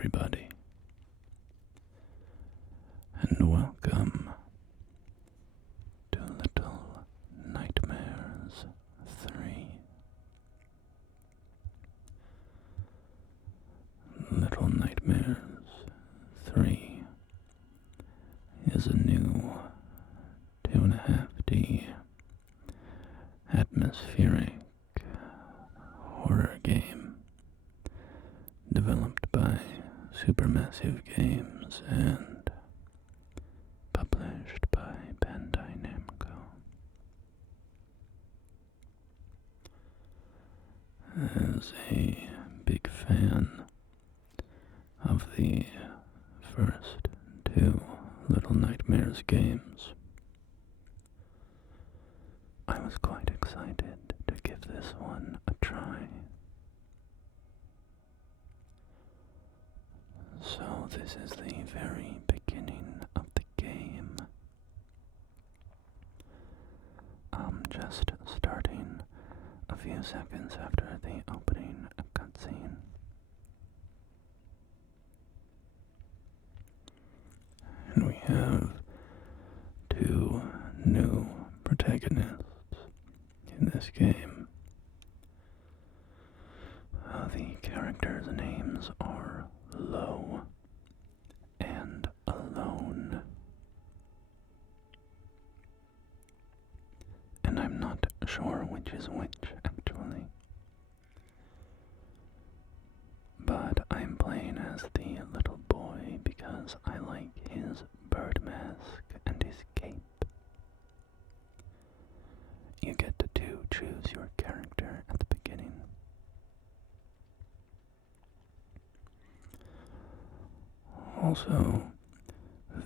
everybody, and welcome to Little Nightmares 3. Little Nightmares 3 is a new 2.5D atmospheric horror game developed by Supermassive Games and published by Bandai Namco. As a big fan of the first two Little Nightmares games, I was quite excited to give this one a try. So this is the very beginning of the game. I'm just starting a few seconds after the opening cutscene. And we have two new protagonists in this game. The characters' names are Low and Alone. And I'm not sure which is which, actually. But I'm playing as the little boy because I like his bird mask and his cape. You get to choose your character at the beginning. Also,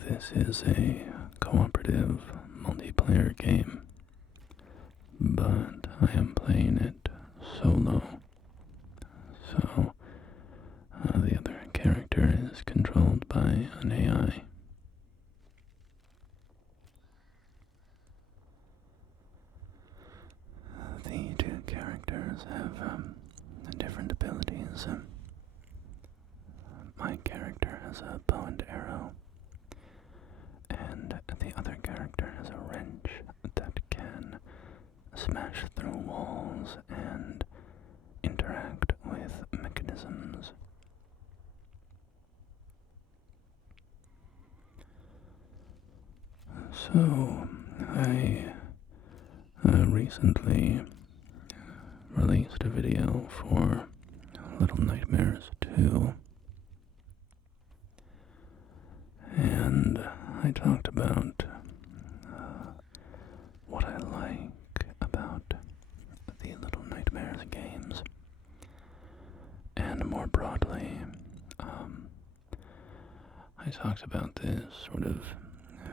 this is a cooperative multiplayer game, but I am playing it solo, so the other character is controlled by an AI. The two characters have different abilities. My character has a bow and arrow, and the other character has a wrench that can smash through walls and interact with mechanisms. So, I recently released a video for Little Nightmares 2, and I talked about what I like about the Little Nightmares games, and more broadly, I talked about this sort of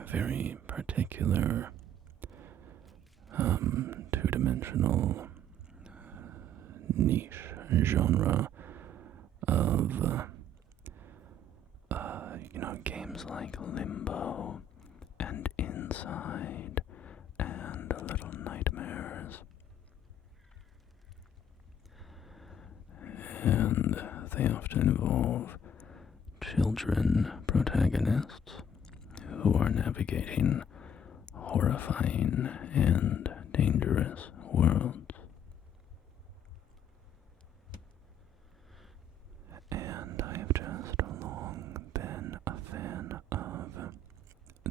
very particular two-dimensional niche genre of games like Limbo and Inside and Little Nightmares. And they often involve children protagonists who are navigating horrifying and dangerous worlds. And I have just long been a fan of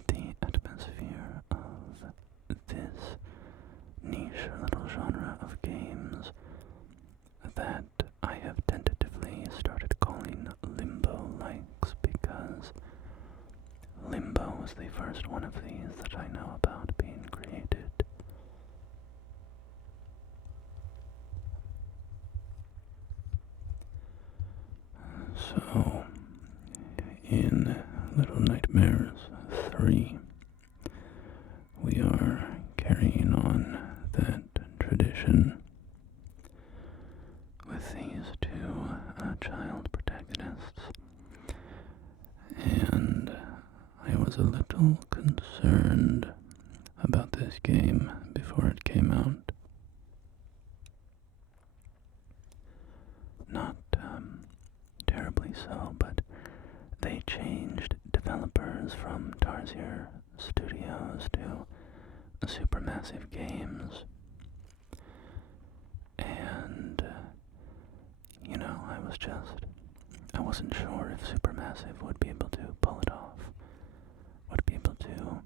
the atmosphere of this niche little genre of games that I have tentatively started calling Limbo-likes, because Limbo was the first one of these that I know about being created. So, in Little Nightmares 3, we are carrying on that tradition with these two child protagonists, and I was a little concerned about this game before it came out. Not terribly so, but they changed developers from Tarsier Studios to Supermassive Games. And, I wasn't sure if Supermassive would be able to pull it off, would be able to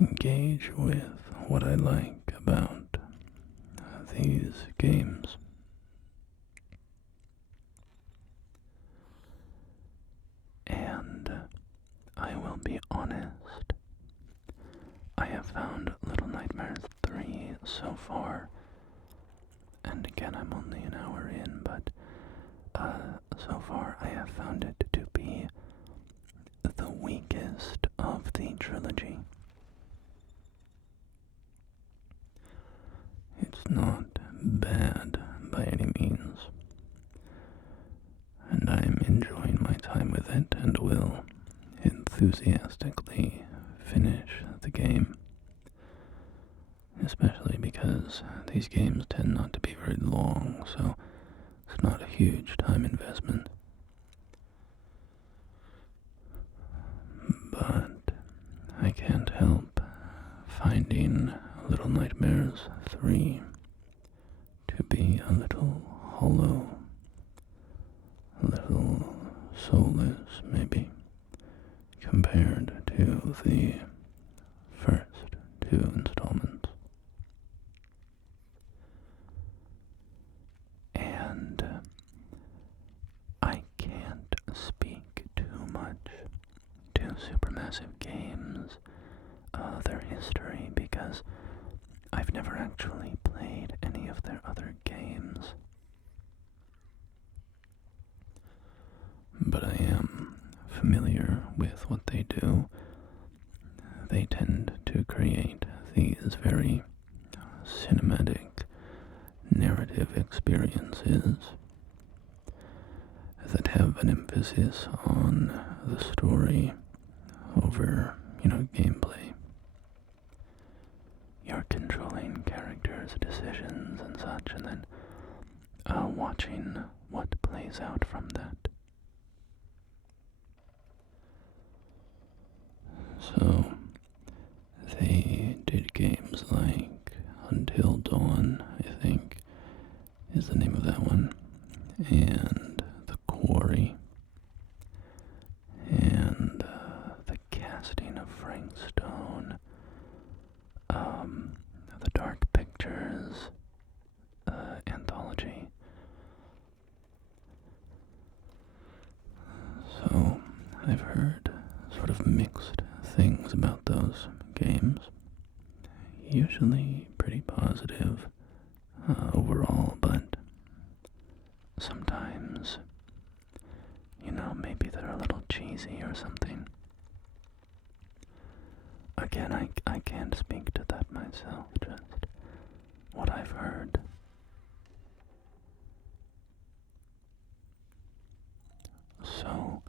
engage with what I like about these games. And I will be honest, I have found Little Nightmares 3 so far, and again I'm only an hour in, but so far I have found it to be the weakest of the trilogy. It's not bad by any means, and I'm enjoying my time with it and will enthusiastically finish the game, especially because these games tend not to be very long, so it's not a huge time investment. But I can't help finding Little Nightmares 3 to be a little hollow, a little soulless, maybe, compared to the first two installments. And I can't speak too much to Supermassive Games, their history, because I've never actually played any of their other games. But I am familiar with what they do. They tend to create these very cinematic narrative experiences that have an emphasis on the story over, gameplay. You're controlling characters' decisions and such, and then watching what plays out from that. So, they did games like Until Dawn, I think, is the name of that one, and The Quarry, and the casting of Frank Stone, the Dark Pictures anthology. So, I've heard sort of mixed things about those games. Usually pretty positive overall, but sometimes, maybe they're a little cheesy or something. Again, I can't speak to that myself, just what I've heard. So,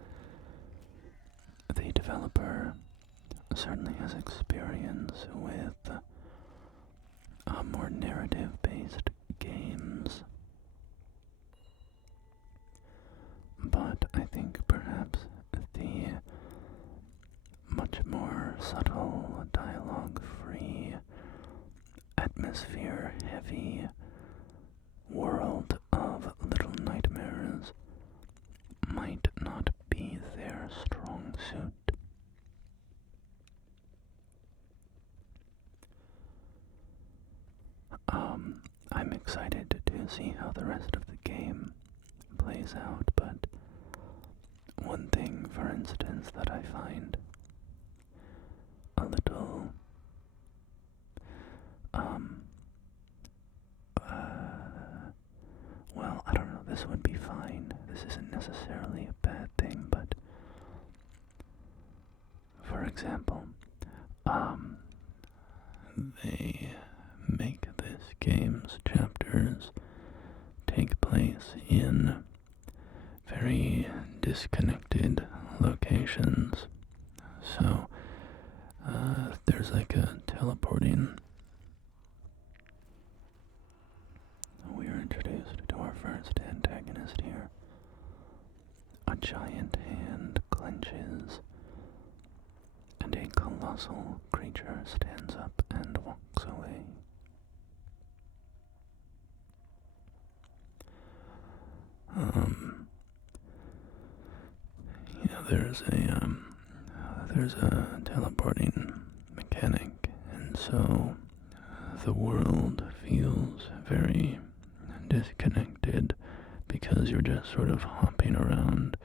the developer certainly has experience with more narrative-based games, but I think perhaps the much more subtle, dialogue-free, atmosphere-heavy world of Little Nightmares might not be their strong suit. I'm excited to see how the rest of the game plays out, but one thing, for instance, that I find a little, well, I don't know, this would be fine. This isn't necessarily a bad thing, but, for example, they make this game's chapters take place in very disconnected locations. So, there's like a teleporting. We are introduced to our first antagonist here. A giant hand clenches, and a colossal creature stands up and walks away. There's a teleporting mechanic, and so the world feels very disconnected because you're just sort of hopping around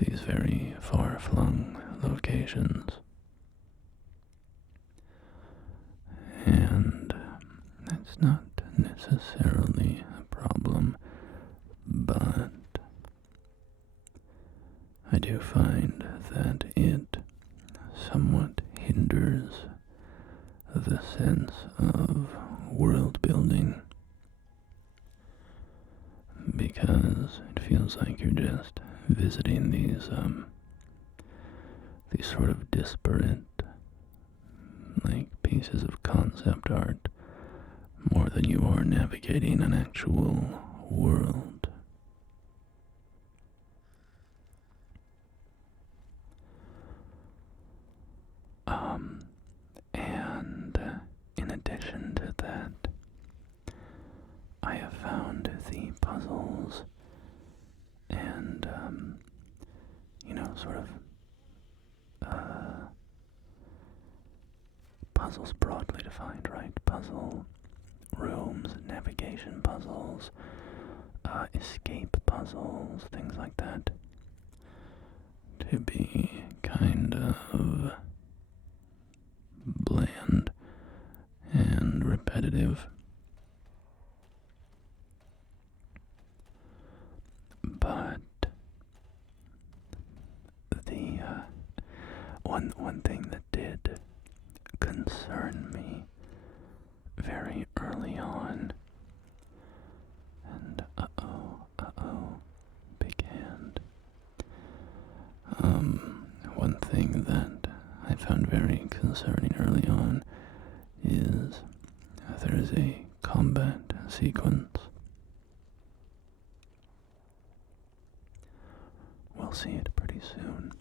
these very far-flung locations. And that's not necessarily a problem, but I do find that it somewhat hinders the sense of world building, because it feels like you're just visiting these sort of disparate pieces of concept art more than you are navigating an actual world. And in addition to that, I have found the puzzles and, sort of, puzzles broadly defined, right? Puzzle rooms, navigation puzzles, escape puzzles, things like that, to be kind of bland and repetitive. But the one thing that did concern me very early on, and big hand. One thing that I found very concerning early on is there is a combat sequence. We'll see it pretty soon.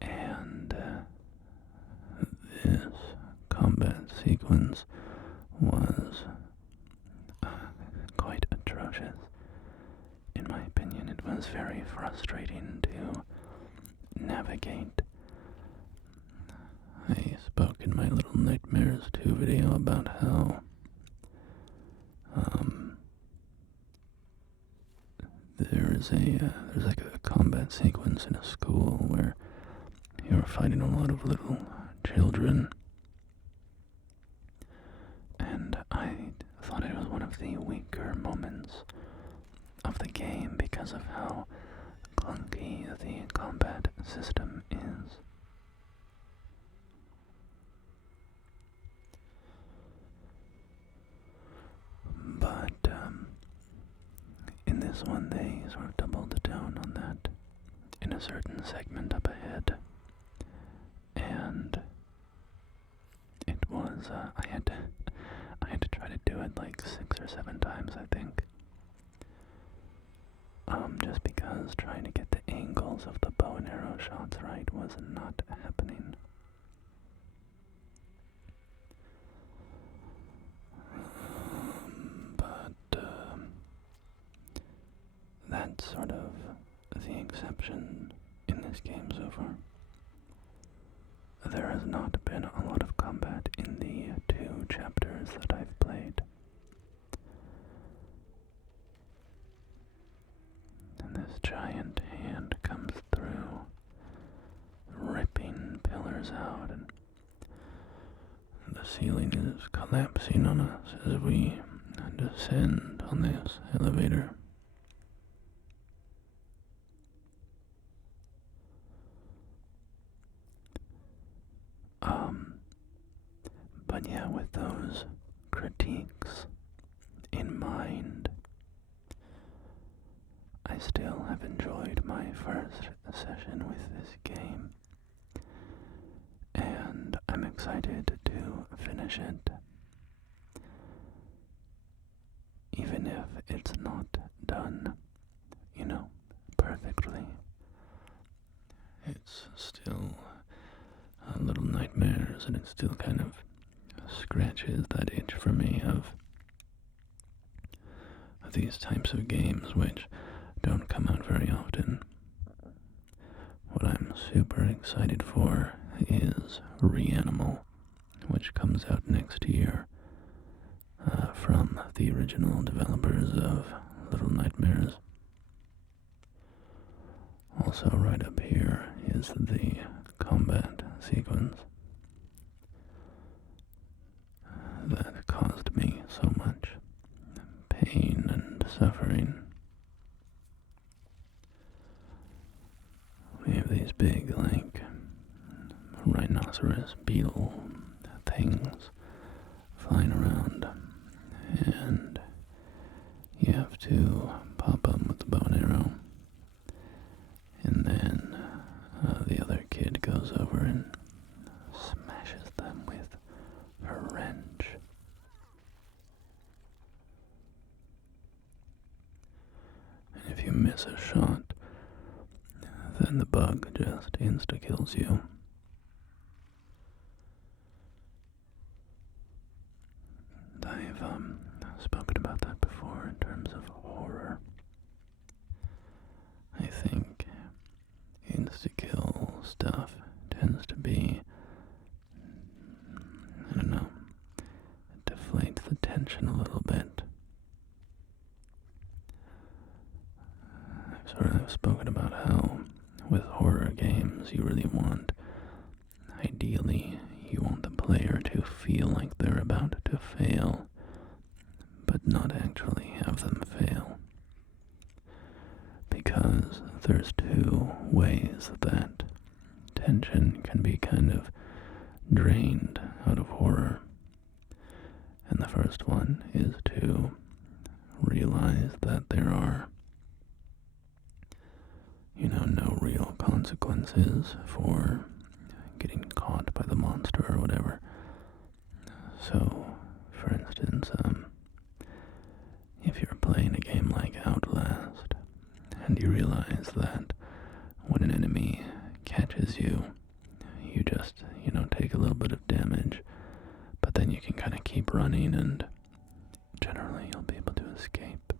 And this combat sequence was quite atrocious. In my opinion, it was very frustrating to navigate. I spoke in my Little Nightmares 2 video about how there's like a combat sequence in a school where you're fighting a lot of little children, and I thought it was one of the weaker moments of the game because of how clunky the combat system is. But in this one they sort of doubled down on that in a certain segment up ahead, and it was I had to try to do it like 6 or 7 times, I think. Just because trying to get the angles of the bow and arrow shots right was not happening. But that's sort of the exception in this game so far. There has not been a lot of combat in the 2 chapters that I've played. And this giant hand comes through, ripping pillars out, and the ceiling is collapsing on us as we descend on this elevator. But yeah, with those critiques in mind, I still have enjoyed my first session with this game, and I'm excited to finish it, even if it's not done, perfectly. It's still Little Nightmares, and it still kind of scratches that itch for me of these types of games which don't come out very often. What I'm super excited for is Reanimal, which comes out next year from the original developers of Little Nightmares. Also right up here is the combat sequence that caused me so much pain and suffering. We have these big, like, rhinoceros beetle things flying around, and you have to pop them with the bow and arrow, and then the other kid goes over and smashes them with her wrench. And if you miss a shot, then the bug just insta-kills you. I've spoken about that before in terms of horror. I think insta-kill stuff tends to be, I don't know, it deflates the tension a little bit. I've spoken about how with horror games you really want, ideally, you want the player to feel like they're about to fail, but not actually have them fail. Because there's two ways that tension can be kind of drained out of horror. And the first one is to realize that there are, no real consequences for getting caught by the monster or whatever. So, for instance, if you're playing a game like Outlast, and you realize that when an enemy catches you, you just, take a little bit of damage, but then you can kind of keep running, and generally you'll be able to escape.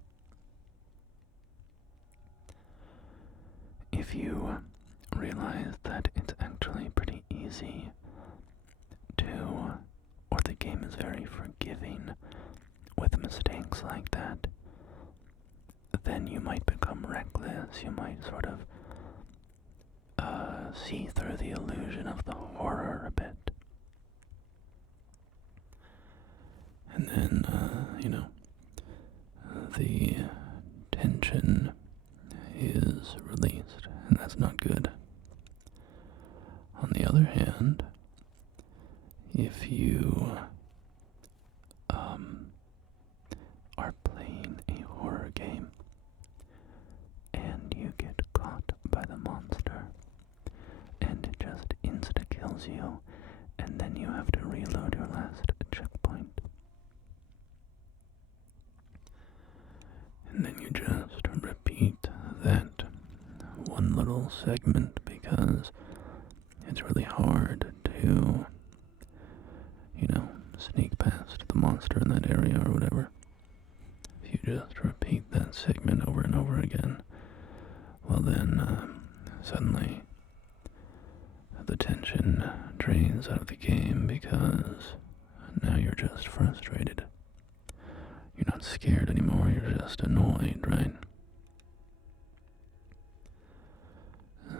If you realize that it's actually pretty easy or the game is very forgiving with mistakes like that, then you might become reckless. You might sort of see through the illusion of the horror a bit. And then, the tension is released, and that's not good. On the other hand, if you are playing a horror game and you get caught by the monster and it just insta-kills you, and then you have to reload your last checkpoint, and then you just repeat that one little segment because it's really hard to, sneak past the monster in that area or whatever. If you just repeat that segment over and over again, well then, suddenly the tension drains out of the game because now you're just frustrated. You're not scared anymore, you're just annoyed, right?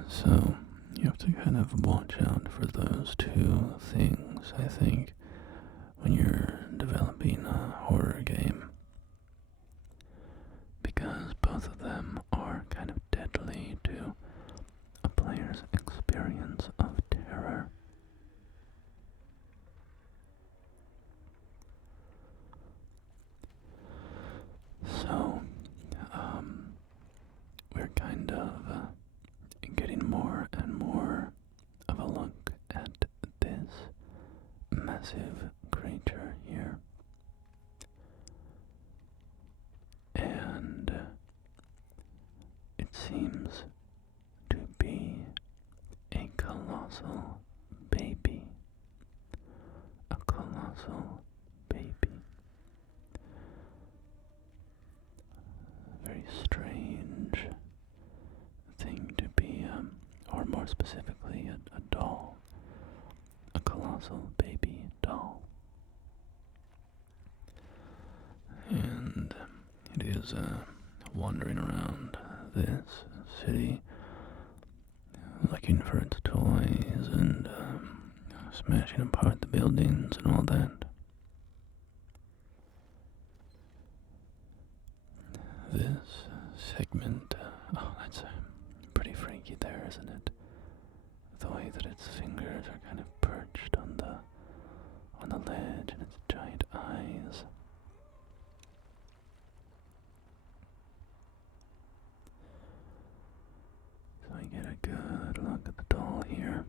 So, you have to kind of watch out for those two things, I think, when you're developing a horror game. Because both of them are kind of deadly to a player's experience of terror. So, we're kind of getting more and more of a look at this massive creature here. seems to be a colossal baby. A colossal baby. Very strange thing to be, or more specifically, a doll. A colossal baby doll. And it is wandering around this city looking for its toys and smashing apart the buildings and all that. This segment, that's pretty freaky there, isn't it? The way that its fingers are kind of perched on the ledge and its giant eyes. So we get a good look at the doll here.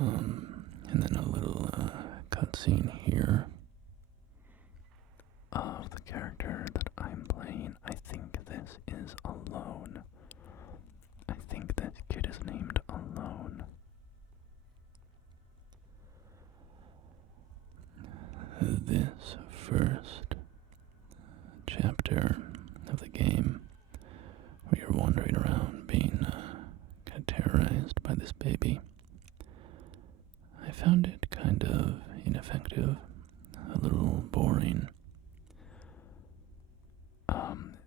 And then a little cutscene here of the character that I'm playing. I think this is Alone. I think this kid is named Alone. This first chapter of the game, where you're wandering around being kind of terrorized by this baby, I found it kind of ineffective, a little boring.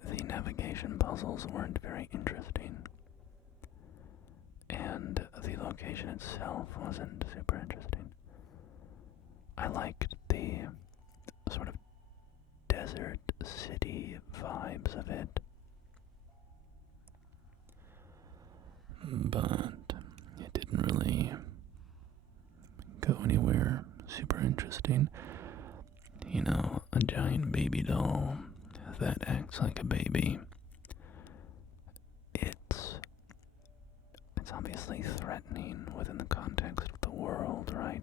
The navigation puzzles weren't very interesting, and the location itself wasn't super interesting. I liked the sort of desert city vibes of it, but it didn't really go anywhere super interesting. You know, a giant baby doll that acts like a baby. It's obviously threatening within the context of the world, right?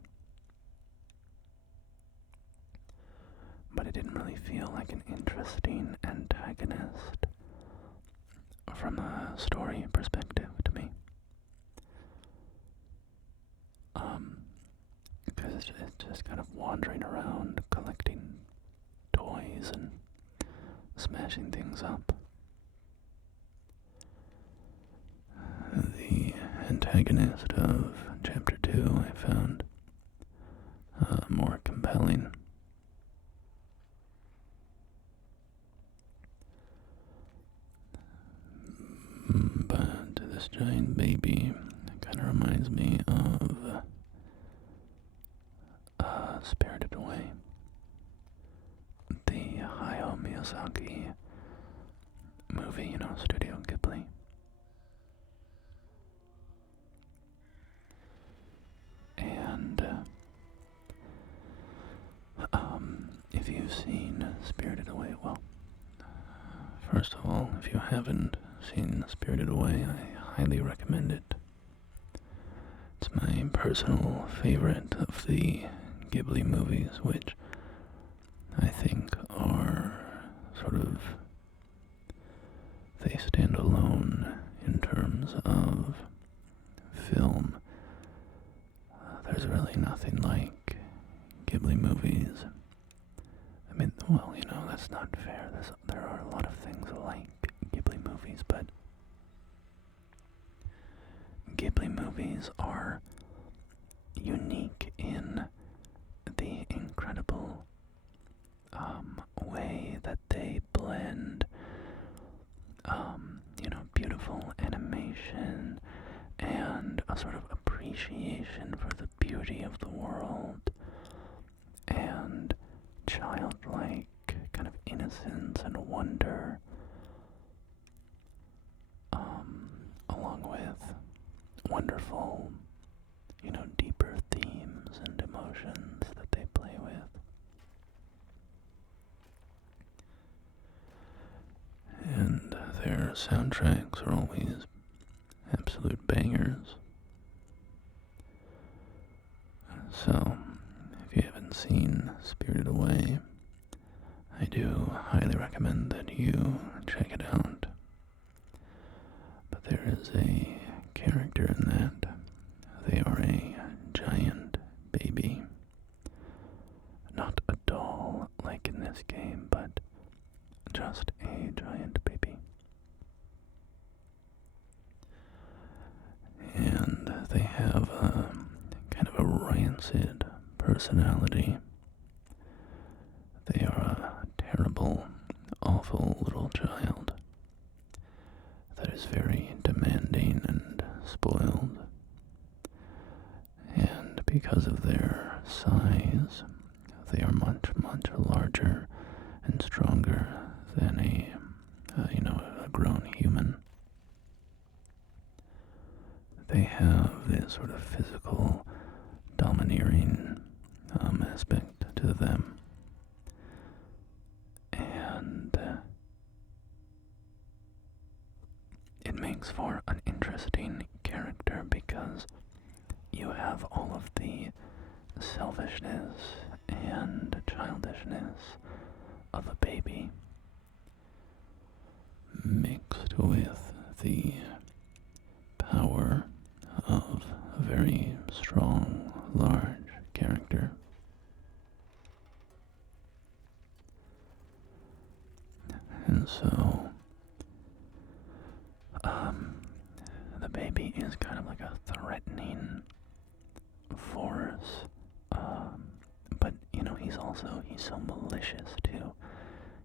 But it didn't really feel like an interesting antagonist from a story perspective to me. Because it's just kind of wandering around collecting toys and smashing things up. The antagonist of chapter 2 I found more compelling. But this giant baby kind of reminds me of Spirited Away, the Hayao Miyazaki movie, you know, Studio Ghibli. And if you've seen Spirited Away, well, first of all, if you haven't seen Spirited Away, I highly recommend it. It's my personal favorite of the Ghibli movies, which I think are sort of, they stand alone in terms of film. There's really nothing like Ghibli movies. I mean, well, you know, that's not fair. There are a lot of things like Ghibli movies, but Ghibli movies are unique in the incredible way that they blend, you know, beautiful animation and a sort of appreciation for the beauty of the world and childlike kind of innocence and wonder, along with wonderful, you know, deeper themes and emotions that they play with. And their soundtracks are always absolute bangers. So, if you haven't seen Spirited Away, I do highly recommend that you check it out. But there is a character in that. They are a giant baby. Not a doll like in this game, but just a giant baby. And they have a kind of a rancid personality. They are a terrible, awful little child that is very demanding and spoiled. And because of their size, they are much, much larger and stronger than a grown human. They have this sort of physical, domineering aspect to them. And it makes for an interesting character because you have all of the selfishness and childishness of a baby mixed with the power of a very strong, large character. And so, the baby is kind of like a threatening force, but, he's so malicious, too.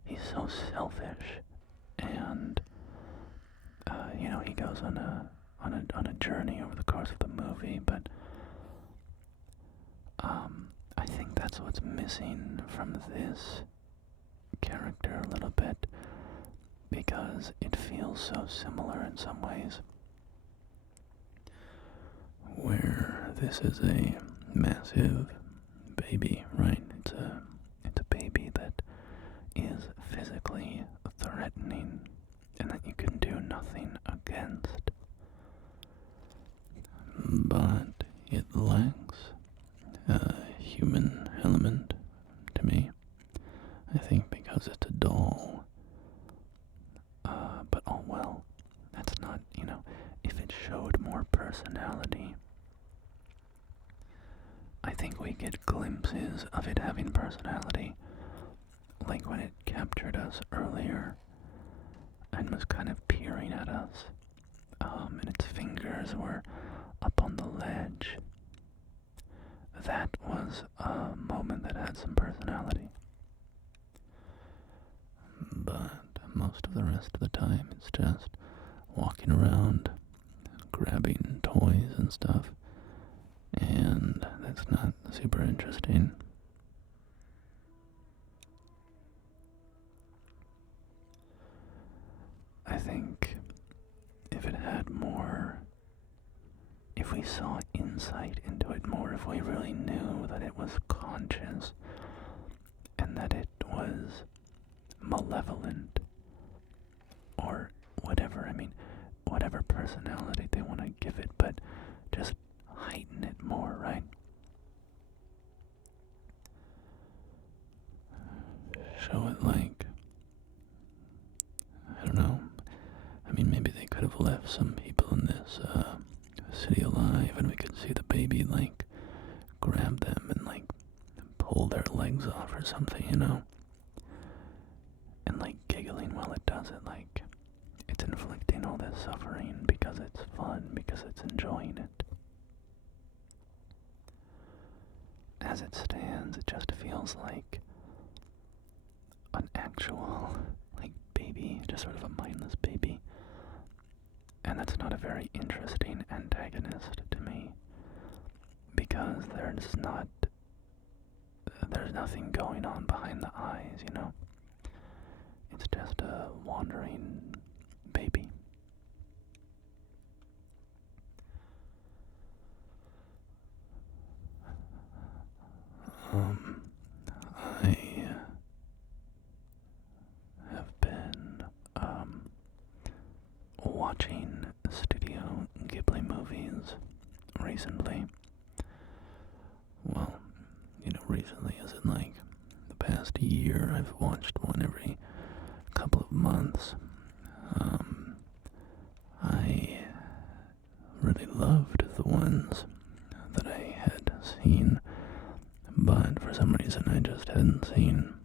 He's so selfish, and, he goes on a journey over the course of the movie, but, I think that's what's missing from this character a little bit, because it feels so similar in some ways, where this is a massive baby, right? It's a baby that is physically threatening and that you can do nothing against, but it lacks a human element to me. I think because it's a doll. But oh well, that's not, if it showed more personality, I think we get glimpses of it having personality, like when it captured us earlier and was kind of peering at us, and its fingers were up on the ledge. That was a moment that had some personality. But most of the rest of the time it's just walking around, grabbing toys and stuff, and that's not super interesting. I think if it had more, if we saw insight into it more, if we really knew that it was conscious and that it was malevolent, or whatever, whatever personality they want to give it, but just heighten it more, right? Show it like, I don't know, maybe they could have left some people in this city alive and we could see the baby, grab them and, pull their legs off or something, and, giggling while it does it, it's inflicting all this suffering because it's fun, because it's enjoying it. As it stands, it just feels like an actual, baby, just sort of a mindless baby. And that's not a very interesting antagonist to me, because there's nothing going on behind the eyes, It's just a wandering baby. I have been watching Studio Ghibli movies recently. Well, recently as in the past past year, I've watched one every couple of months. I really loved the ones that I had seen, but for some reason I just hadn't seen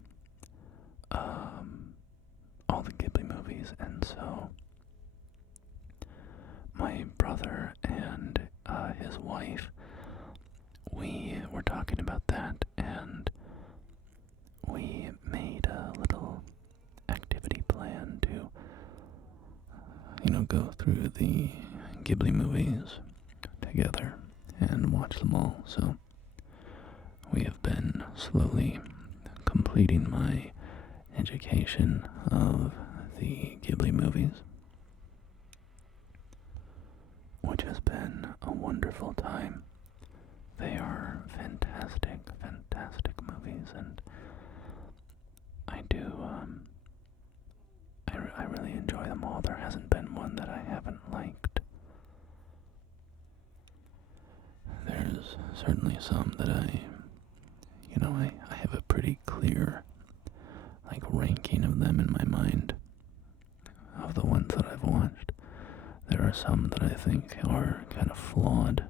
all the Ghibli movies, and so my brother and his wife, we were talking about that, and we made a little activity plan to, go through the Ghibli movies together and watch them all. So we have been slowly completing my education of the Ghibli movies, which has been a wonderful time. They are fantastic, fantastic movies, and I really enjoy them all. There hasn't been one that I haven't liked. There's certainly some that I have a pretty clear, ranking of them in my mind, of the ones that I've watched. There are some that I think are kind of flawed,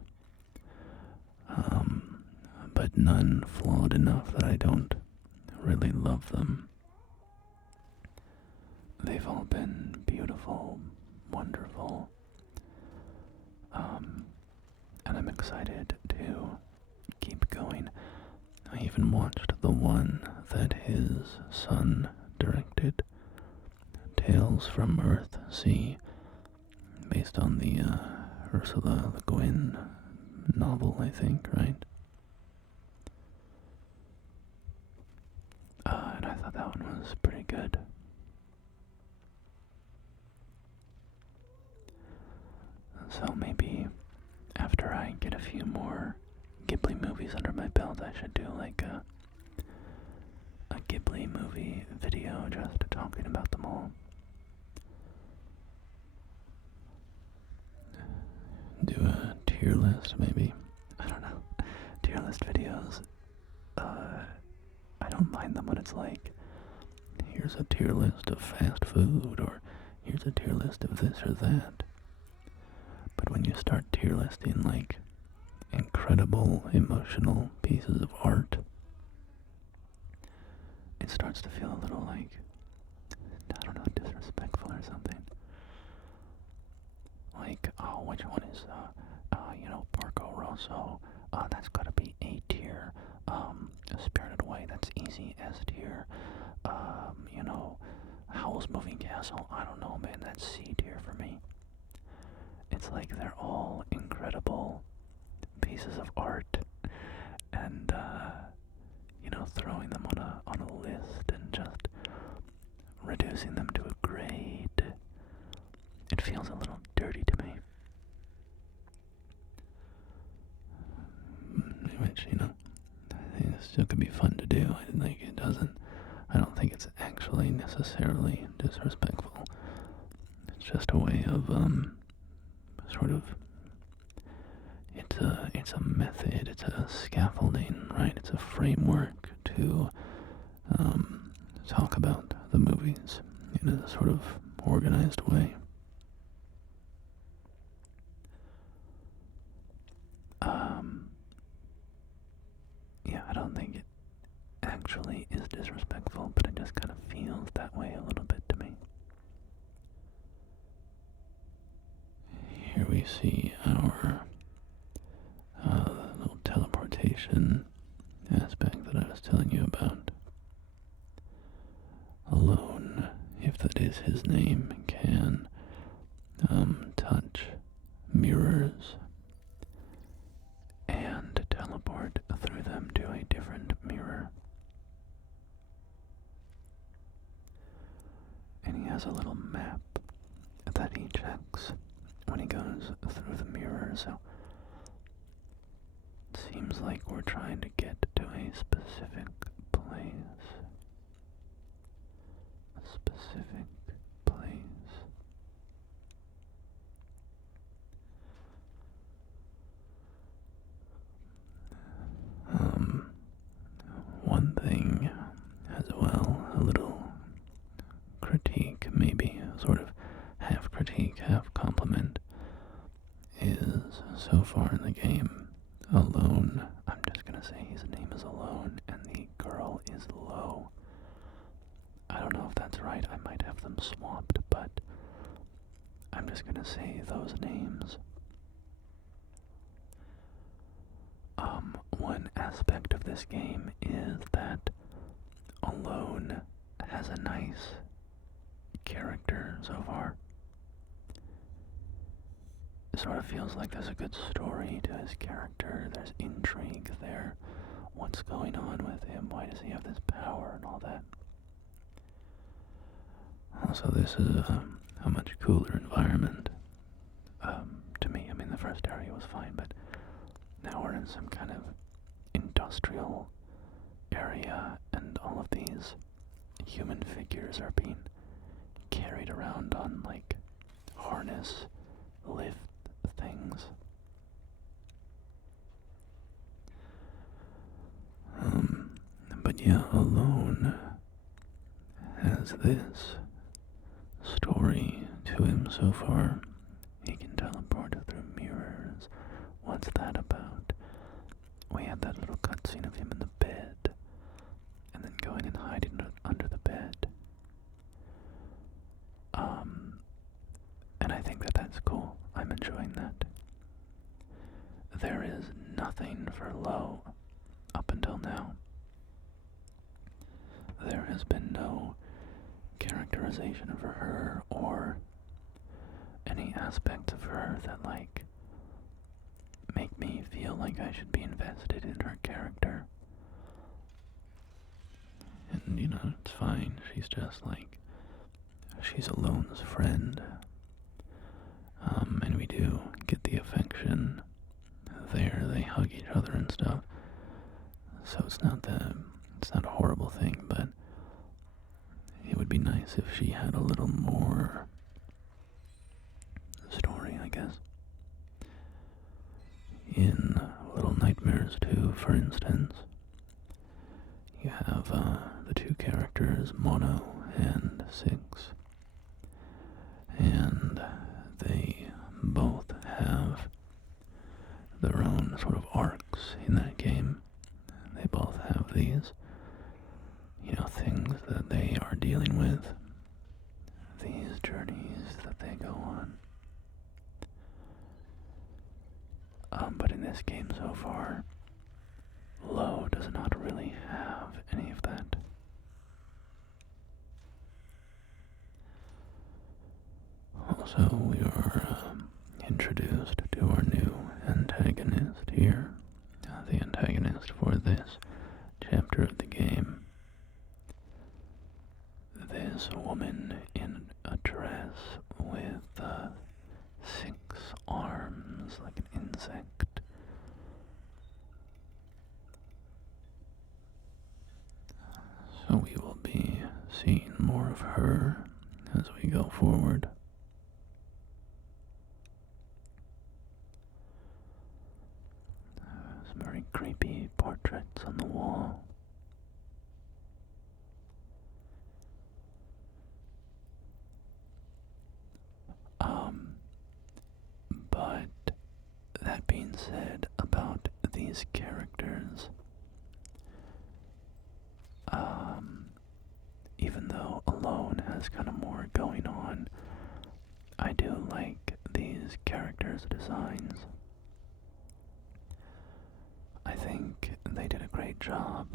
but none flawed enough that I don't really love them. They've all been beautiful, wonderful, and I'm excited to keep going. I even watched the one that his son directed, Tales from Earthsea, based on the Ursula Le Guin novel, I think, right? And I thought that one was pretty good. So maybe after I get a few more Ghibli movies under my belt, I should do a Ghibli movie video just talking about them all. Do a tier list, maybe. I don't know. Tier list videos, I don't mind them when it's like, here's a tier list of fast food, or here's a tier list of this or that. But when you start tier listing, incredible emotional pieces of art, it starts to feel a little disrespectful or something. Which one is, Porco Rosso, that's gotta be A tier, Spirited Away, that's easy, S tier, Howl's Moving Castle, I don't know, man, that's C tier for me. It's like they're all incredible pieces of art, and, throwing them on a list and just reducing them to a grade, it feels a little dirty to me. Which, I think it still could be fun to do. I don't think it's actually necessarily disrespectful. It's just a way of, it's a method, it's a scaffolding, right? It's a framework to, talk about the movies in a sort of organized way. Yeah, I don't think it actually is disrespectful, but it just kind of feels that way a little bit to me. Here we see our little teleportation aspect that I was telling you about. Alone, if that is his name, can touch mirrors and teleport through them to a different mirror. And he has a little map that he checks when he goes through the mirror, so it seems like we're trying to get to a specific place. A specific place. One thing has critique, maybe sort of half critique, half compliment, is so far in the game, Alone, I'm just gonna say his name is Alone, and the girl is Low. I don't know if that's right, I might have them swapped, but I'm just gonna say those names. One aspect of this game is that Alone has a nice character so far. It sort of feels like there's a good story to his character, there's intrigue there. What's going on with him? Why does he have this power and all that? Also, this is a much cooler environment. To me, I mean, the first area was fine, but now we're in some kind of industrial area, and all of these human figures are being carried around on, like, harness lift things. But yeah, Alone has this story to him so far. He can teleport through mirrors. What's that about? We had that little cutscene of him in the bed, and then going and hiding under the bed. And I think that that's cool. I'm enjoying that. There is nothing for Low up until now. There has been no characterization for her or any aspects of her that, like, make me feel like I should be invested in her character. And, you know, it's fine. She's just like, she's Alone's friend. And we do get the affection there. They hug each other and stuff. So it's not a horrible thing, but it would be nice if she had a little more story, I guess. In Little Nightmares 2, for instance, you have the two characters, Mono and Six, and they both have their own sort of arcs in that game. They both have these, you know, things that they are dealing with, these journeys that they go on. But in this game so far, Low does not really have any of that. Also, we are introduced to our new antagonist here. The antagonist for this chapter of the game. This woman in a dress with 6 arms, like an insect. So we will be seeing more of her as we go forward. Some very creepy portraits on the wall. But that being said about these characters, even though Alone has kind of more going on, I do like these characters' designs. I think they did a great job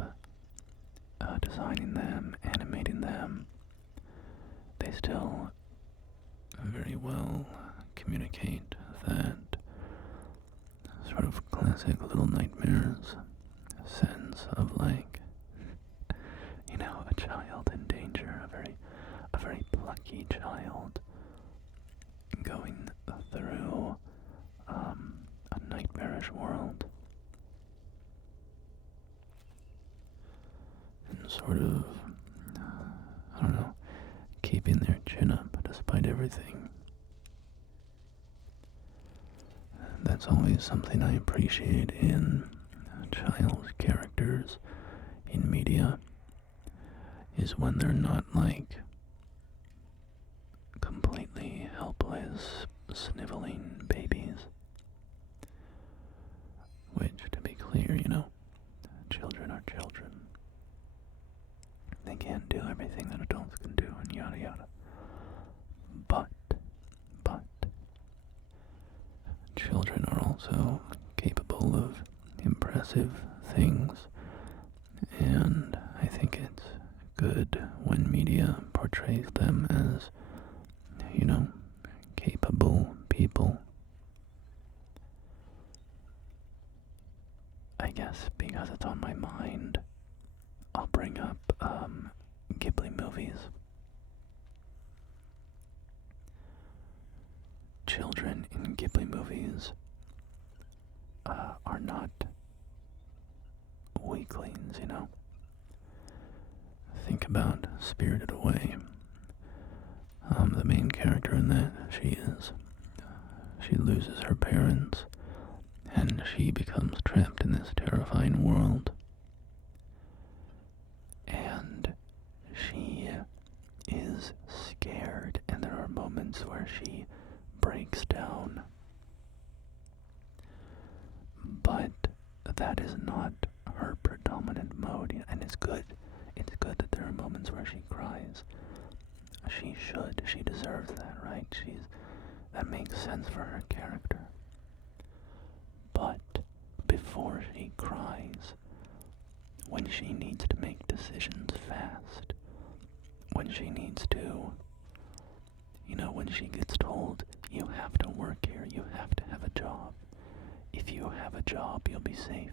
designing them, animating them. They still very well communicate that sort of classic Little Nightmares sense of, like, you know, a child in danger, a very plucky child going through a nightmarish world. And sort of, I don't know, keeping their chin up despite everything. That's always something I appreciate in child characters in media, is when they're not, like, completely helpless, sniveling babies. Which, to be clear, children are children. They can't do everything that adults can do, and yada yada. But, children are also capable of impressive things, and I think it's good when media portrays them as, capable people. I guess because it's on my mind, I'll bring up Ghibli movies. Children in Ghibli movies are not weaklings, Think about Spirited Away. The main character in that, she loses her parents, and she becomes trapped in this terrifying world. And she is scared, and there are moments where she breaks down. But that is not her predominant mode, and it's good. It's good that there are moments where she cries. She deserves that, right? That makes sense for her character. But before she cries, when she needs to make decisions fast, when she needs to, when she gets told, you have to work here, you have to have a job. If you have a job, you'll be safe.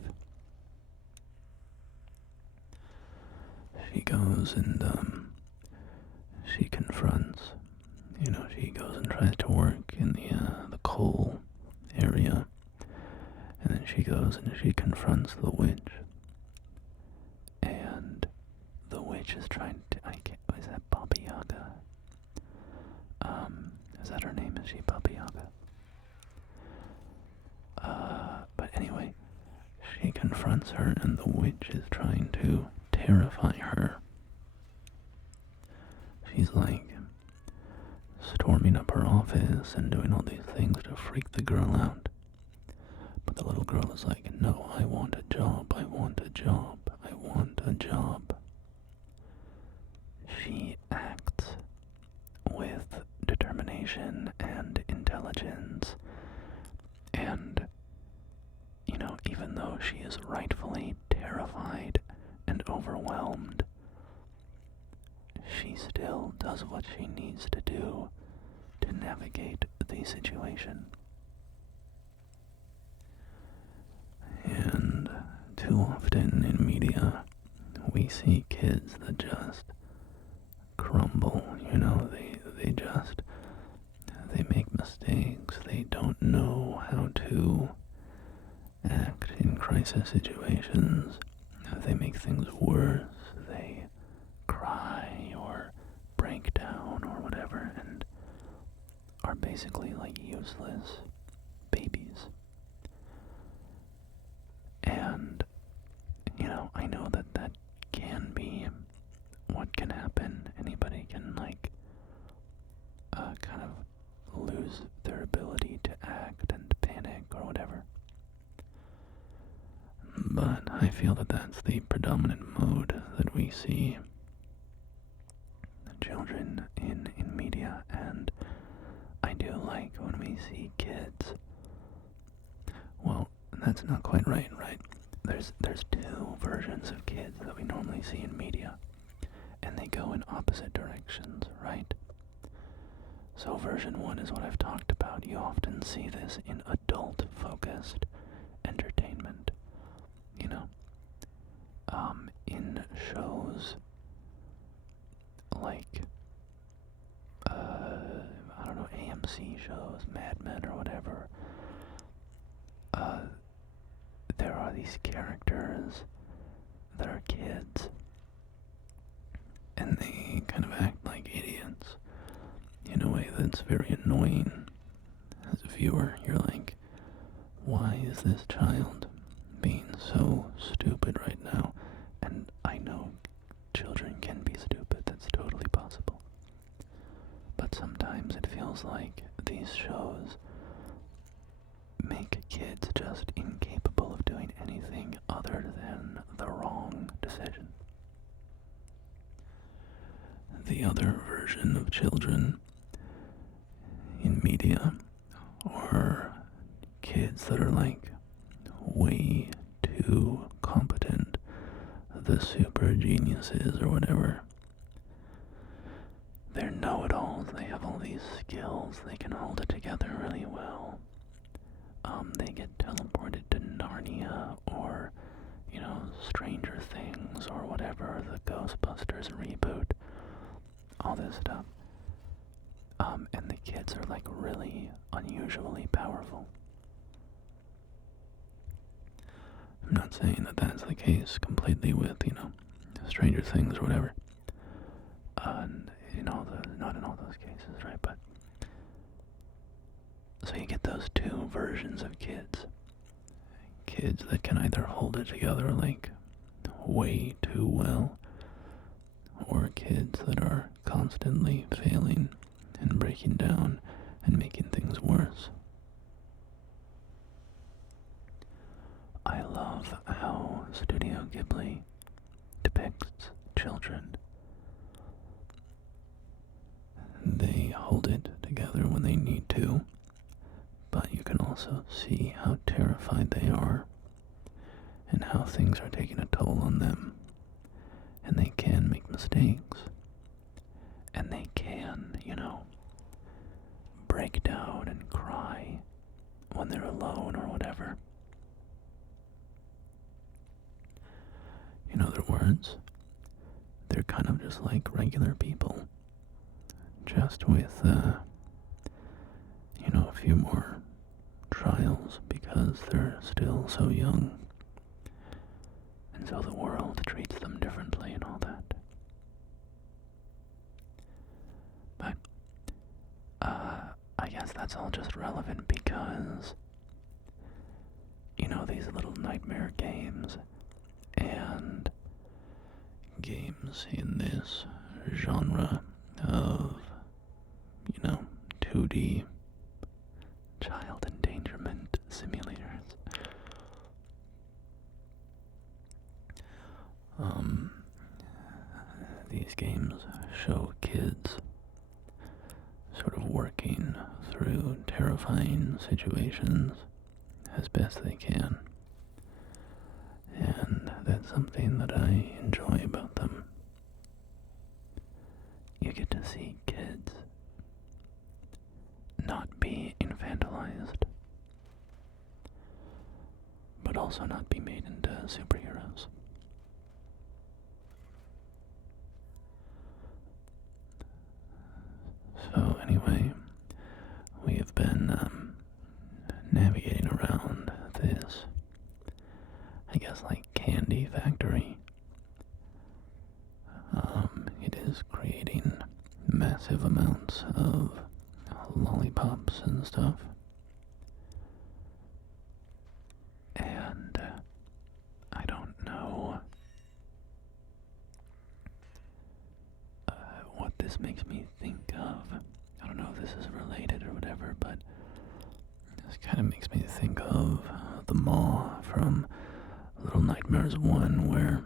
She goes and, she confronts, she goes and tries to work in the coal area, and then she goes and she confronts the witch, and the witch is trying to, is that Baba Yaga? Is that her name? Is she Baba Yaga? But anyway, she confronts her, and the witch is trying to terrify her. She's like storming up her office and doing all these things to freak the girl out. But the little girl is like, no, I want a job, I want a job, I want a job. She acts with determination and intelligence, and, even though she is rightfully terrified and overwhelmed, she still does what she needs to do to navigate the situation. And too often in media, we see kids that just crumble, they make mistakes, they don't know how to act in crisis situations, they make things worse, they cry or break down or whatever, and are basically like useless babies. And, I know that can be what can happen. Anybody can, kind of lose their ability to act and panic or whatever. But I feel that that's the predominant mode that we see children in media, and I do like when we see kids. Well, that's not quite right? There's two versions of kids that we normally see in media, and they go in opposite directions, right? So version one is what I've talked about. You often see this in adult-focused entertainment. In shows like, I don't know, AMC shows, Mad Men or whatever, there are these characters that are kids, and they kind of act like idiots in a way that's very annoying. As a viewer, you're like, why is this child being so stupid right now? And I know children can be stupid, that's totally possible. But sometimes feels like these shows make kids just incapable of doing anything other than the wrong decision. The other version of children in media are kids that are like way too competent, the super geniuses or whatever. They're know-it-alls, they have all these skills, they can hold it together really well. They get teleported to Narnia or, Stranger Things or whatever, the Ghostbusters reboot, all this stuff. And the kids are like really unusually powerful. I'm not saying that that's the case completely with, Stranger Things or whatever. Not in all those cases, right? But so you get those two versions of kids. Kids that can either hold it together like way too well, or kids that are constantly failing and breaking down and making things worse. I love how Studio Ghibli depicts children. They hold it together when they need to, but you can also see how terrified they are and how things are taking a toll on them. And they can make mistakes. And they can, break down and cry when they're alone or whatever. In other words, they're kind of just like regular people, just with, a few more trials because they're still so young. And so the world treats them differently and all that. But, I guess that's all just relevant because, these little nightmare games and games in this genre of, 2D child endangerment simulators. These games show kids sort of working through terrifying situations as best they can. And that's something that I enjoy about them. You get to see kids not be infantilized, but also not be made into superheroes. So anyway, we have been navigating around this, I guess, like candy factory. It is creating massive amounts of lollipops and stuff. And I don't know what this makes me think of. I don't know if this is related or whatever, but this kind of makes me think of the Maw from Little Nightmares 1, where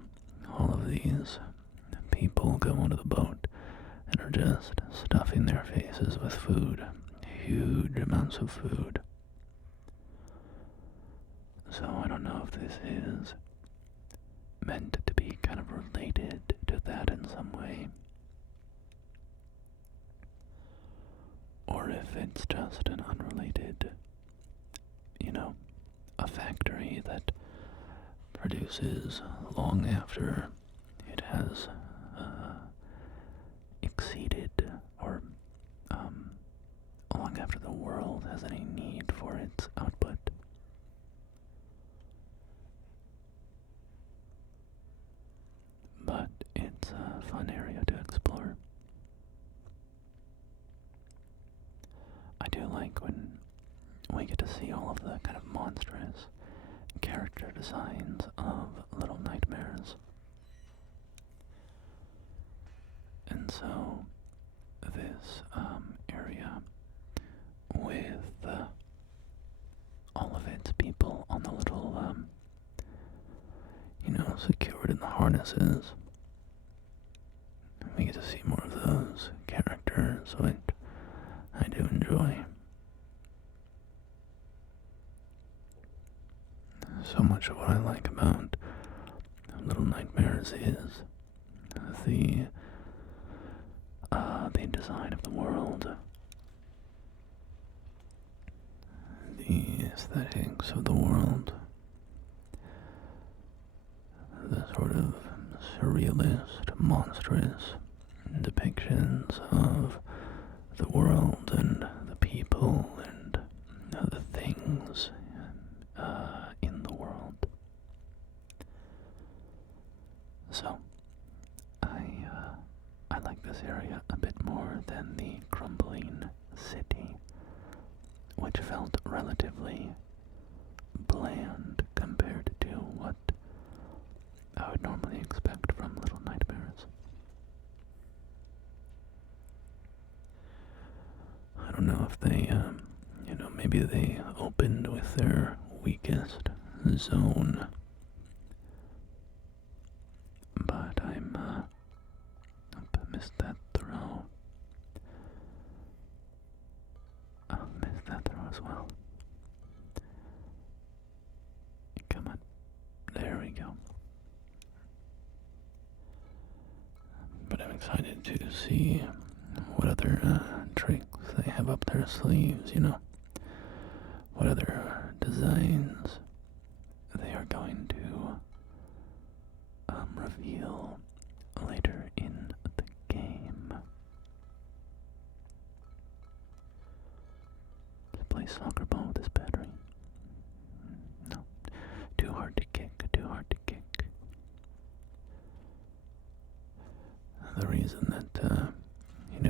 all of these people go onto the boat and are just stuffing their faces with food. Huge amounts of food. So I don't know if this is meant to be kind of related to that in some way, or if it's just an unrelated, a factory that produces long after it has exceeded, or long after the world has any need for its output. But it's a fun area to explore. I do like when we get to see all of the kind of monstrous character designs of Little Nightmares. And so this area with all of its people on the little, secured in the harnesses. We get to see more of those characters, which I do enjoy. So much of what I like about Little Nightmares is the design of the world, the aesthetics of the world, the sort of surrealist, monstrous depictions of the world and the people and the things in the world. So, I like this area a bit more than the crumbling city, which felt relatively bland compared to what I would normally expect from Little Nightmares. I don't know if they, maybe they opened with their weakest zone, but I missed that throw. Missed that throw as well. Come on. There we go. But I'm excited to see what other tricks they have up their sleeves, what other designs they are going to reveal later in the game. To play soccer ball with this battery. No. Too hard to kick, too hard to kick. The reason that,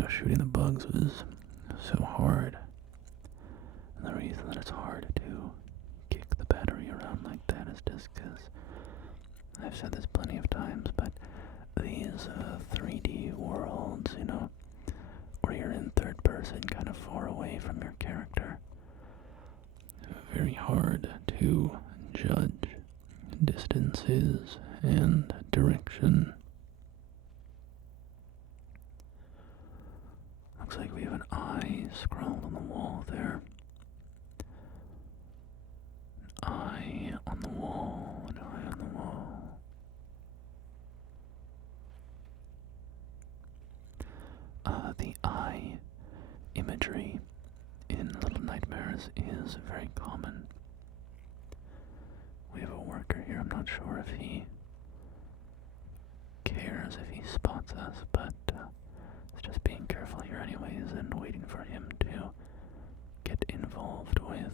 shooting the bugs was so hard, and the reason that it's hard to kick the battery around like that is just because, I've said this plenty of times, but these 3D worlds, where you're in third person, kind of far away from your character, very hard to judge distances and direction. Looks like we have an eye scrawled on the wall there. An eye on the wall, an eye on the wall. The eye imagery in Little Nightmares is very common. We have a worker here. I'm not sure if he cares if he spots us, but it's just being careful here anyways and waiting for him to get involved with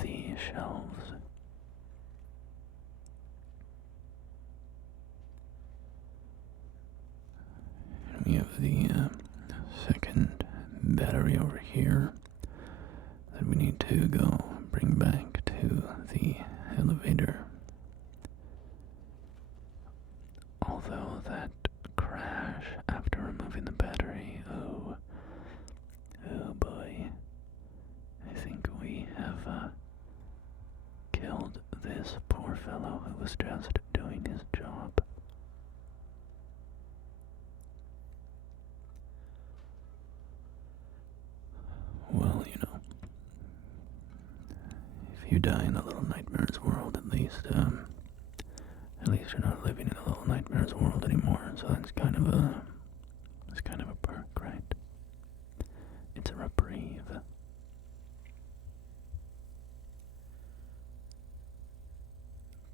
the shelves. And we have the second battery over here that we need to go bring back to the elevator. Although that crash after removing the battery, oh boy, I think we have killed this poor fellow who was just doing his job. Well, if you die in a Little Nightmares world, at least you're not living in a Little Nightmares world anymore, so that's kind of a perk, right? It's a reprieve.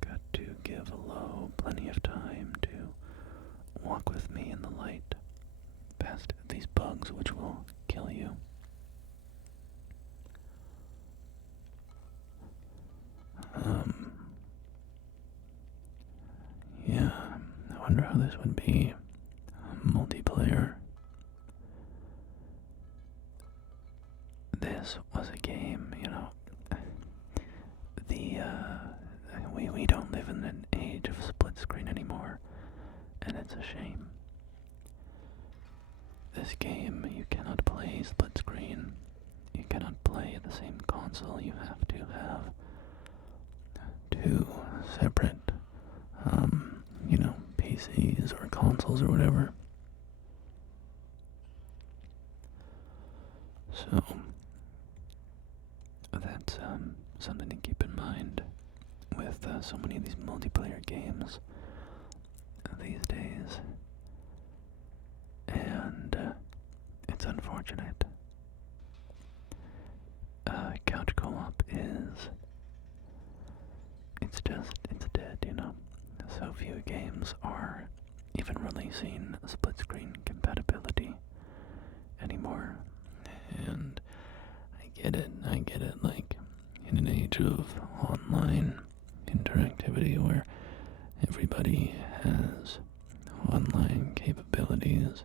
Got to give Lo plenty of time to walk with me in the light past these bugs, which will kill you. Yeah, I wonder how this would be multiplayer. This was a game, we don't live in an age of split screen anymore, and it's a shame. this game, you cannot play split screen. You cannot play the same console. You have to have two separate, PCs or consoles or whatever. So, that's something to keep in mind with so many of these multiplayer games these days. And it's unfortunate. Couch co-op it's dead, So few games are even releasing split screen compatibility anymore. And I get it, like, in an age of online interactivity where everybody has online capabilities,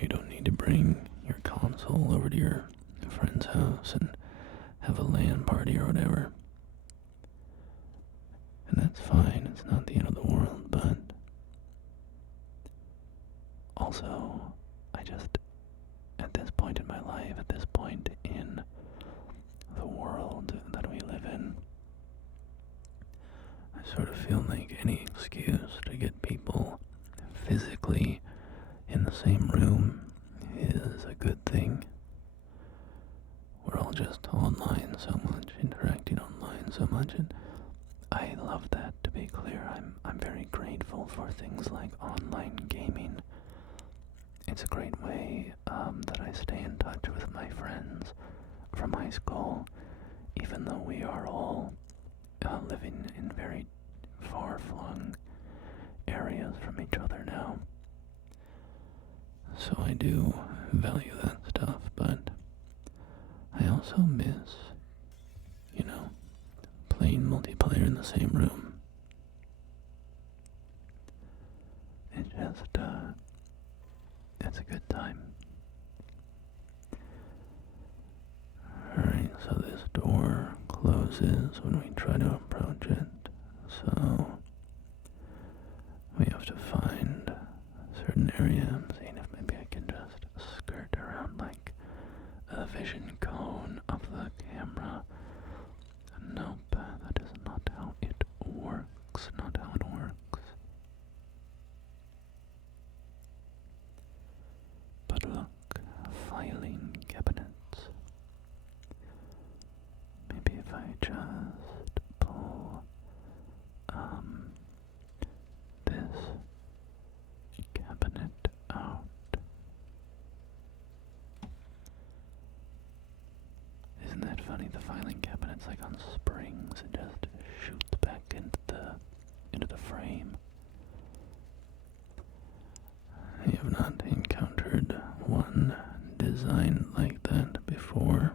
you don't need to bring your console over to your friend's house and have a LAN party or whatever. And that's fine, it's not the end of the world, but also, at this point in my life, at this point in the world that we live in, I sort of feel like any excuse to get people physically in the same room is a good thing. We're all just online so much, interacting online so much, and I love that, to be clear. I'm very grateful for things like online gaming. It's a great way that I stay in touch with my friends from high school, even though we are all living in very far-flung areas from each other now. So I do value that stuff, but I also miss, playing multiplayer in the same room. It's a good time. Alright, so this door closes when we try to approach it, so we have to find a certain area. I'm seeing if maybe I can just skirt around like a vision cone of the camera. Nope, that is not how it works, not how it works. But look, filing cabinets. Maybe if I just pull this cabinet out. Isn't that funny? The filing cabinet's like on springs. It just shoots back into the frame. I have not encountered one designed like that before.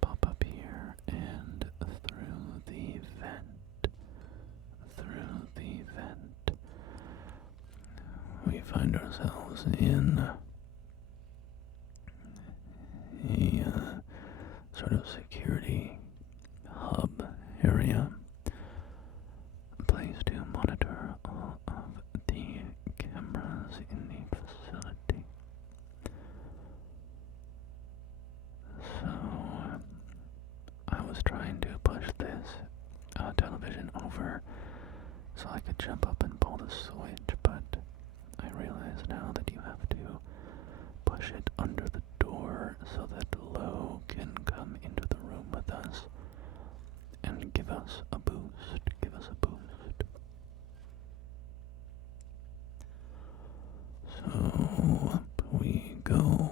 Pop up here and through the vent. We find ourselves in a sort of security hub area, a place to monitor all of the cameras in the facility. So I was trying to push this television over so I could jump up and pull the switch, but I realize now that you have to push it under the door so that Lo can come into the room with us and give us a boost. So up we go.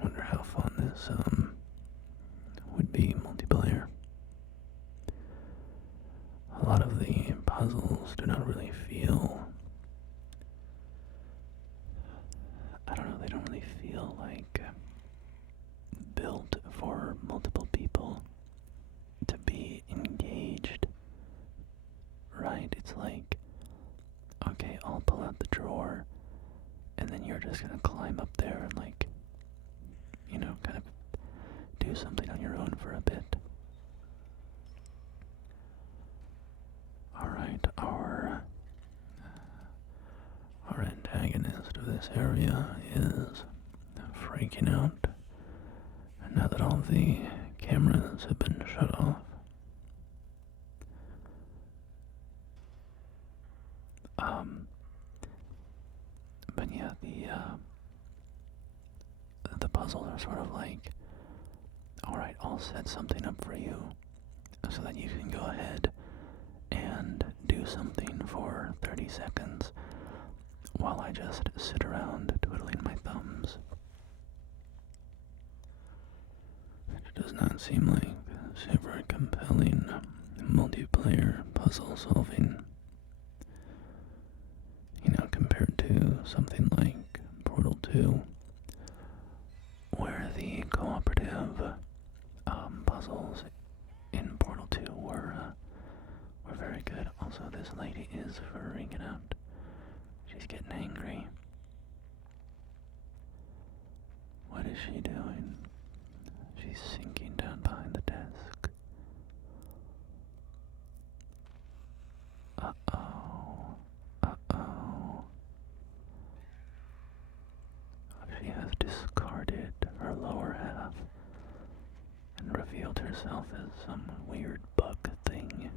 I wonder how fun this would be multiplayer. A lot of the puzzles do not really feel, I don't know, they don't really feel like built for multiple people to be engaged, right? It's like, okay, I'll pull out the drawer and then you're just gonna climb up there and, like, you know, kind of do something on your own for a bit. Alright, our antagonist of this area is freaking out now that all the cameras have been shut off. But yeah, the puzzles are sort of like, alright, I'll set something up for you so that you can go ahead and do something for 30 seconds while I just sit around twiddling my thumbs. Which does not seem like super compelling multiplayer puzzle solving, you know, compared to something like Portal 2, where the cooperative puzzles in Portal 2 were very good. Also, this lady is freaking out. She's getting angry. What is she doing? She's sinking down behind the desk. Uh-oh. Uh-oh. She has discarded her lower half and revealed herself as some weird bug thing.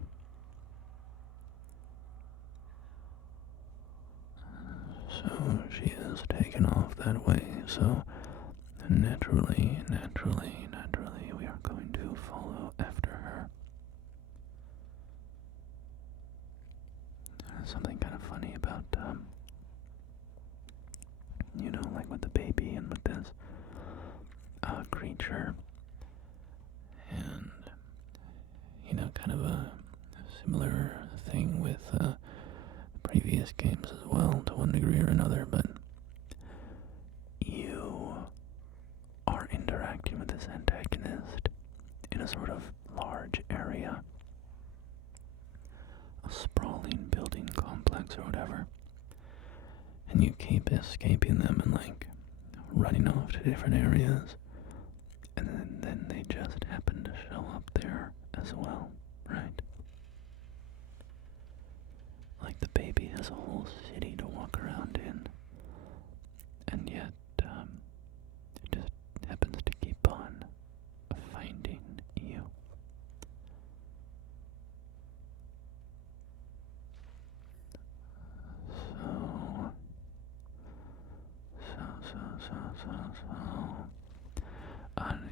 So she is taken off that way, so naturally, we are going to follow after her. Something kind of funny about, you know, like with the baby and with this creature, and, you know, kind of a similar thing with previous games as well, to one degree or another, but you are interacting with this antagonist in a sort of large area, a sprawling building complex or whatever, and you keep escaping them and, like, running off to different areas, and then they just happen to show up there as well, right? Like, the baby has a whole city to walk around in, and yet, it just happens to keep on finding you.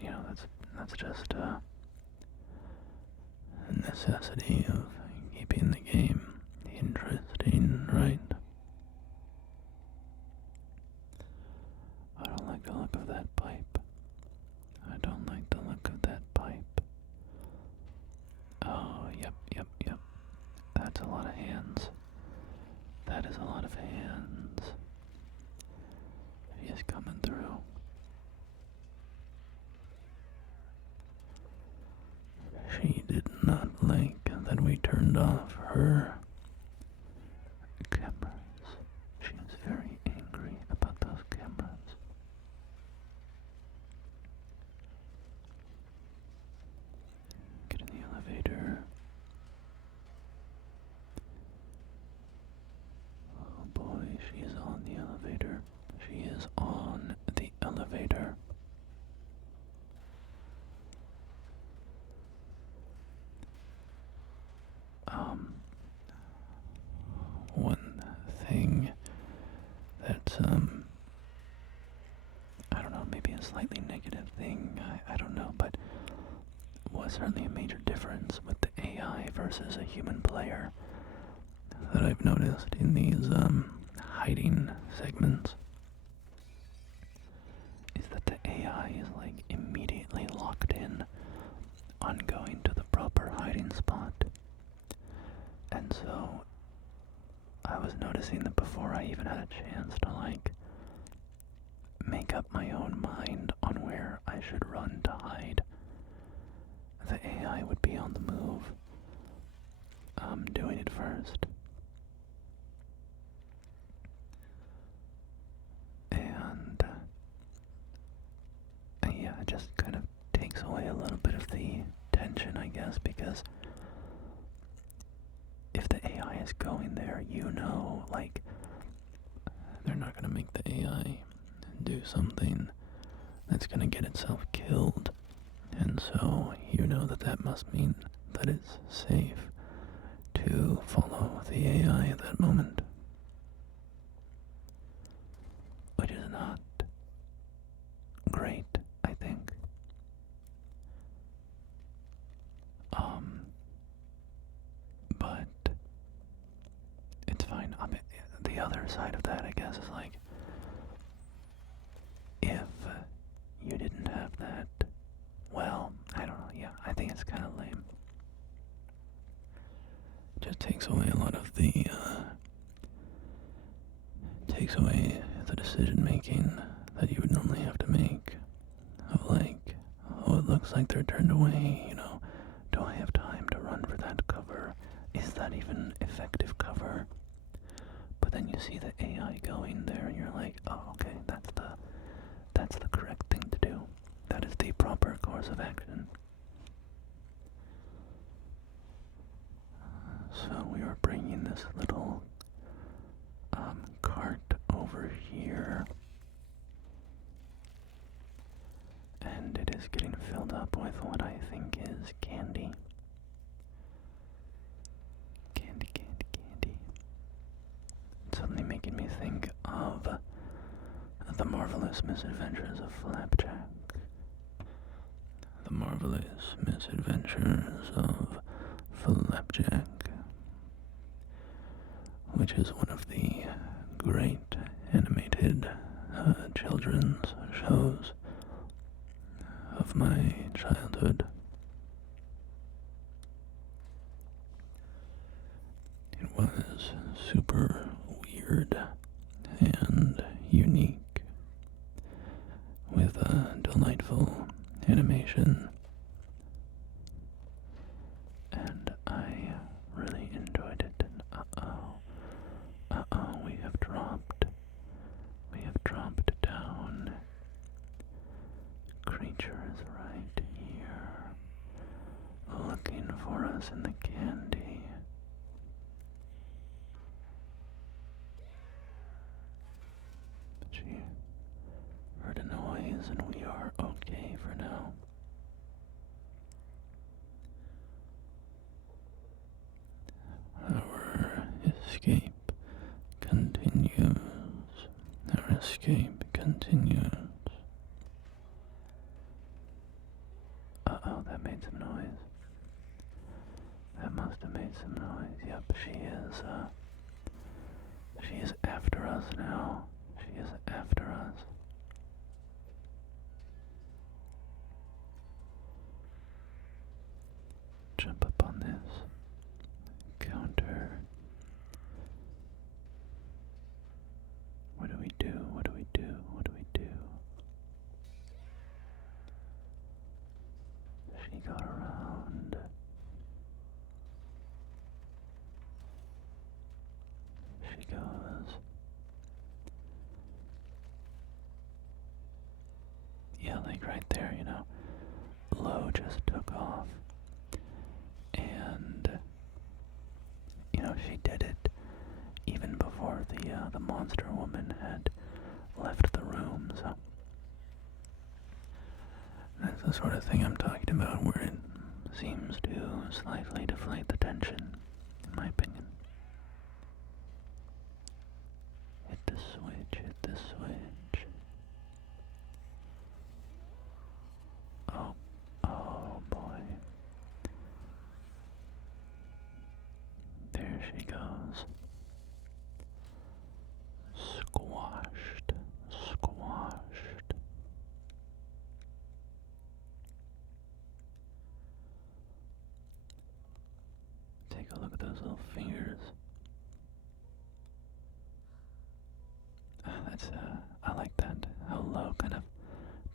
You know, that's just a necessity of keeping the game interesting, right? I don't like the look of that pipe. I don't like the look of that pipe. Oh, yep. That's a lot of hands. That is a lot of hands. She is coming through. She did not like that we turned off her cameras. She is very angry about those cameras. Get in the elevator. Oh boy, she is on the elevator. She is on the elevator. One thing that's, I don't know, maybe a slightly negative thing, I don't know, but was certainly a major difference with the AI versus a human player that I've noticed in these, hiding segments, is that the AI is, like, immediately locked in on going to the proper hiding spot. And so I was noticing that before I even had a chance to, like, make up my own mind on where I should run to hide, the AI would be on the move, doing it first. guess, because if the AI is going there, like, they're not gonna make the AI do something that's gonna get itself killed. And so, that must mean that it's safe to follow the AI at that moment. Which is not great, I think. But it's fine. The other side of that, I guess, is like, if you didn't have that, well, I don't know, yeah, I think it's kind of lame. It just takes away a lot of the, decision making that you would normally have to make. Of like, oh, it looks like they're turned away, do I have time to run for that cover? Is that even effective cover? But then you see the AI going there and you're like, oh, okay, that's the correct thing to do. That is the proper course of action. So we are bringing this little cart over here, and it is getting filled up with what I think is candy. Candy. It's suddenly making me think of The Marvelous Misadventures of Flapjack. The Marvelous Misadventures of Flapjack, which is one of the great animated children's shows of my childhood. It was super weird and unique, with a delightful animation, and I really enjoyed it. And we have dropped down. Creature is right here, looking for us in the candy. But she heard a noise and we are okay for now. Our escape continues. Our escape continues. Uh-oh, that made some noise. That must have made some noise. Yep, she is after us now. She is after us. Jump up on this counter. What do we do? What do we do? What do we do? She got around. She goes. Yeah, like right there, Lo just took off. And, she did it even before the monster woman had left the room, so. That's the sort of thing I'm talking about, where it seems to slightly deflate the tension, in my opinion. Hit the switch, hit the switch. Oh boy. There she goes. Squashed. Take a look at those little fingers. I like that. How Lo kind of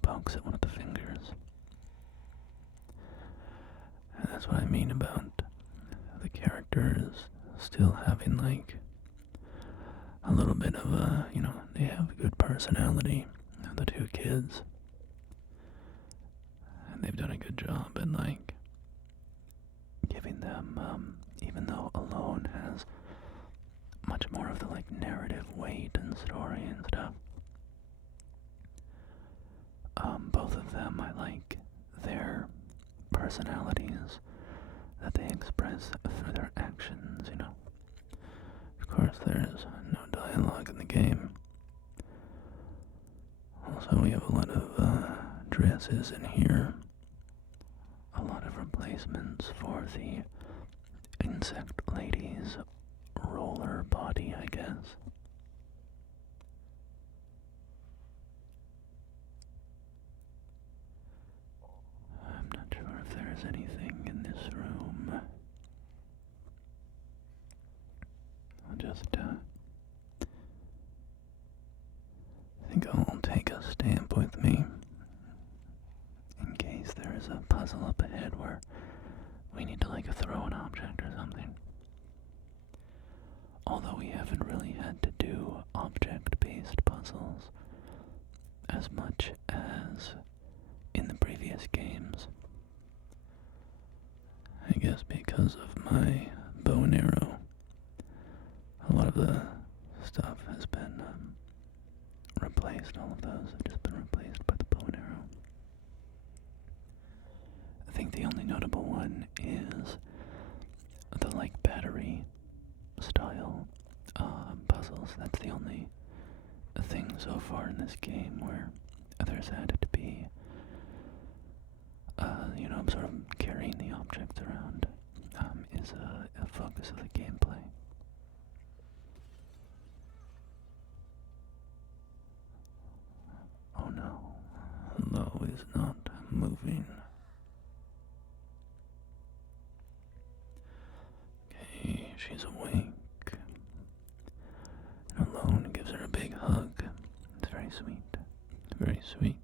pokes at one of the fingers. And that's what I mean about the characters still having like a little bit of they have good personality, the two kids. And they've done a good job at like having them, even though Alone has much more of the like narrative weight and story and stuff. Both of them, I like their personalities that they express through their actions, you know. Of course, there's no dialogue in the game. Also, we have a lot of dresses in here. A lot of replacements for the insect lady's roller body, I guess. I'm not sure if there's anything in this room. I'll just, I think I'll take a stamp with me in case there is a puzzle up ahead where we need to, like, throw an object or something. Although we haven't really had to do object-based puzzles as much as in the previous games. I guess because of my bow and arrow, a lot of the stuff has been replaced. All of those have just been replaced by the bow and arrow. I think the only notable one is the like battery style puzzles. That's the only thing so far in this game where there's had to be you know, sort of carrying the objects around is a focus of the gameplay. Oh no, Lo is not moving. Okay, she's awake. And Alone gives her a big hug. It's very sweet. Very sweet.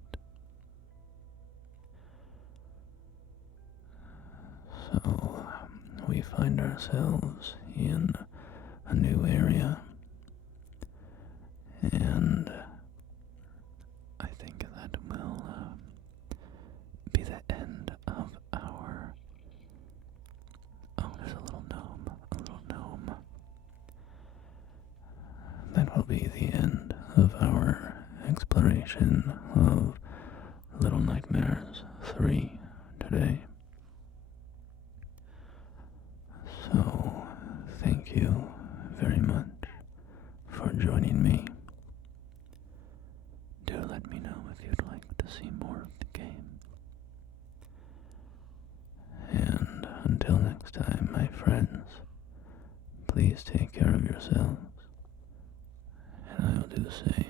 So, we find ourselves in a new area, and I think that will be the end of our... Oh, there's a little gnome, That will be the end of our exploration of Little Nightmares 3 today. So, thank you very much for joining me. Do let me know if you'd like to see more of the game. And until next time, my friends, please take care of yourselves, and I'll do the same.